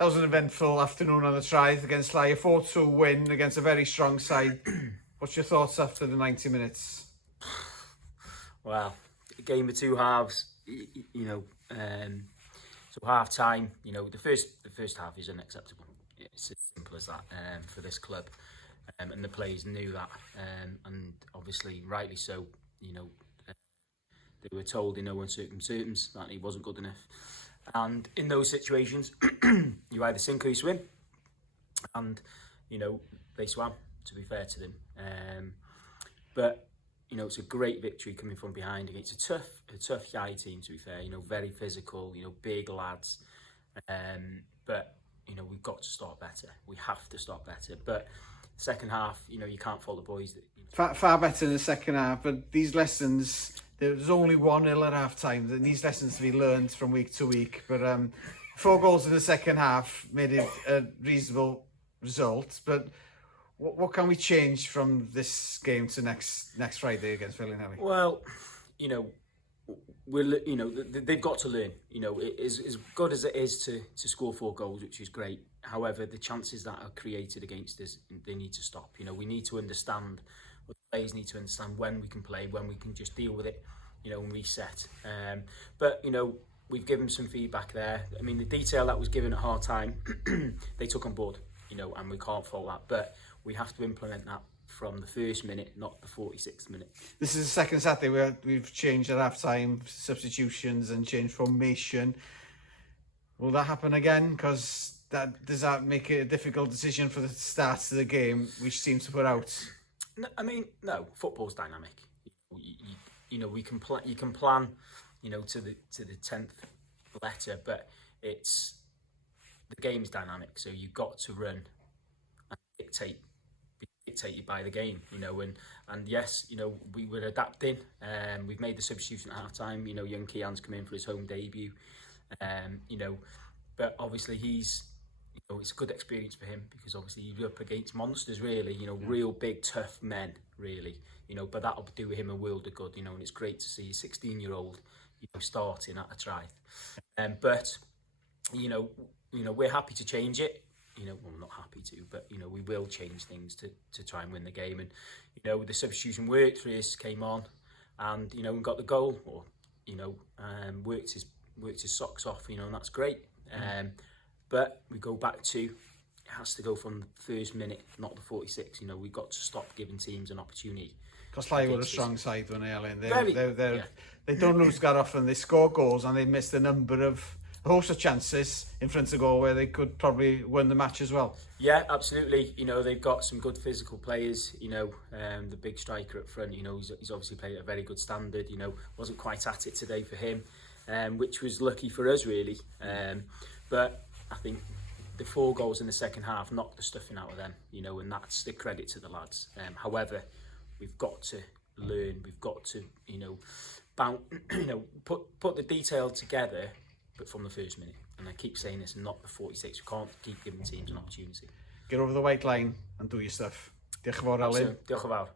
That was an eventful afternoon on the Tryth against Llay, a 4-2 win against a very strong side. What's your thoughts after the 90 minutes? Well, a game of two halves, so half time, the first half is unacceptable. It's as simple as that for this club, and the players knew that, and obviously rightly so. They were told in no uncertain terms that he wasn't good enough, and in those situations, you either sink or you swim, and they swam. To be fair to them, but it's a great victory coming from behind against a tough Llay team. To be fair, very physical, big lads, but we've got to start better. We have to start better. But second half, you can't fault the boys. Far better in the second half, but these lessons, there's only 1-0 at half time. These lessons to be learned from week to week. But 4 goals in the second half made it a reasonable result. But what can we change from this game to next Friday against Winstanley? Well, they've got to learn. As good as it is to score 4 goals, which is great. However, the chances that are created against us, they need to stop. We need to understand. The players need to understand when we can play, when we can just deal with it, and reset. But we've given some feedback there. I mean, the detail that was given at half time, they took on board. And we can't fault that. But we have to implement that from the first minute, not the 46th minute. This is the second Saturday where we've changed at half-time, substitutions and changed formation. Will that happen again? Because does that make it a difficult decision for the start of the game, which seems to put out? No, I mean, no. Football's dynamic. We can plan. You can plan, to the 10th letter, but the game's dynamic. So you've got to run and dictated by the game, and yes, we were adapting. We've made the substitution at half time. Young Kian's come in for his home debut, but obviously he's, it's a good experience for him because obviously you're up against monsters, really, real big tough men, really, but that'll do him a world of good, and it's great to see a 16-year-old, starting at a Tryth, but we're happy to change it. Well, I'm not happy to, but we will change things to try and win the game. And the substitution worked for us, came on, and we got the goal, or worked his socks off, and that's great. But we go back to, it has to go from the first minute, not the 46. We've got to stop giving teams an opportunity. Because Llay were a strong side when they don't lose that often. They score goals and they missed a host of chances in front of goal where they could probably win the match as well. Yeah, absolutely. They've got some good physical players. The big striker up front. He's obviously played at a very good standard. Wasn't quite at it today for him, which was lucky for us really. But I think the 4 goals in the second half knocked the stuffing out of them. And that's the credit to the lads. However, we've got to learn. We've got to put the detail together. But from the first minute, and I keep saying this, not the 46. We can't keep giving teams an opportunity. Get over the white line and do your stuff. Diolch yn fawr, Alun. Diolch yn fawr.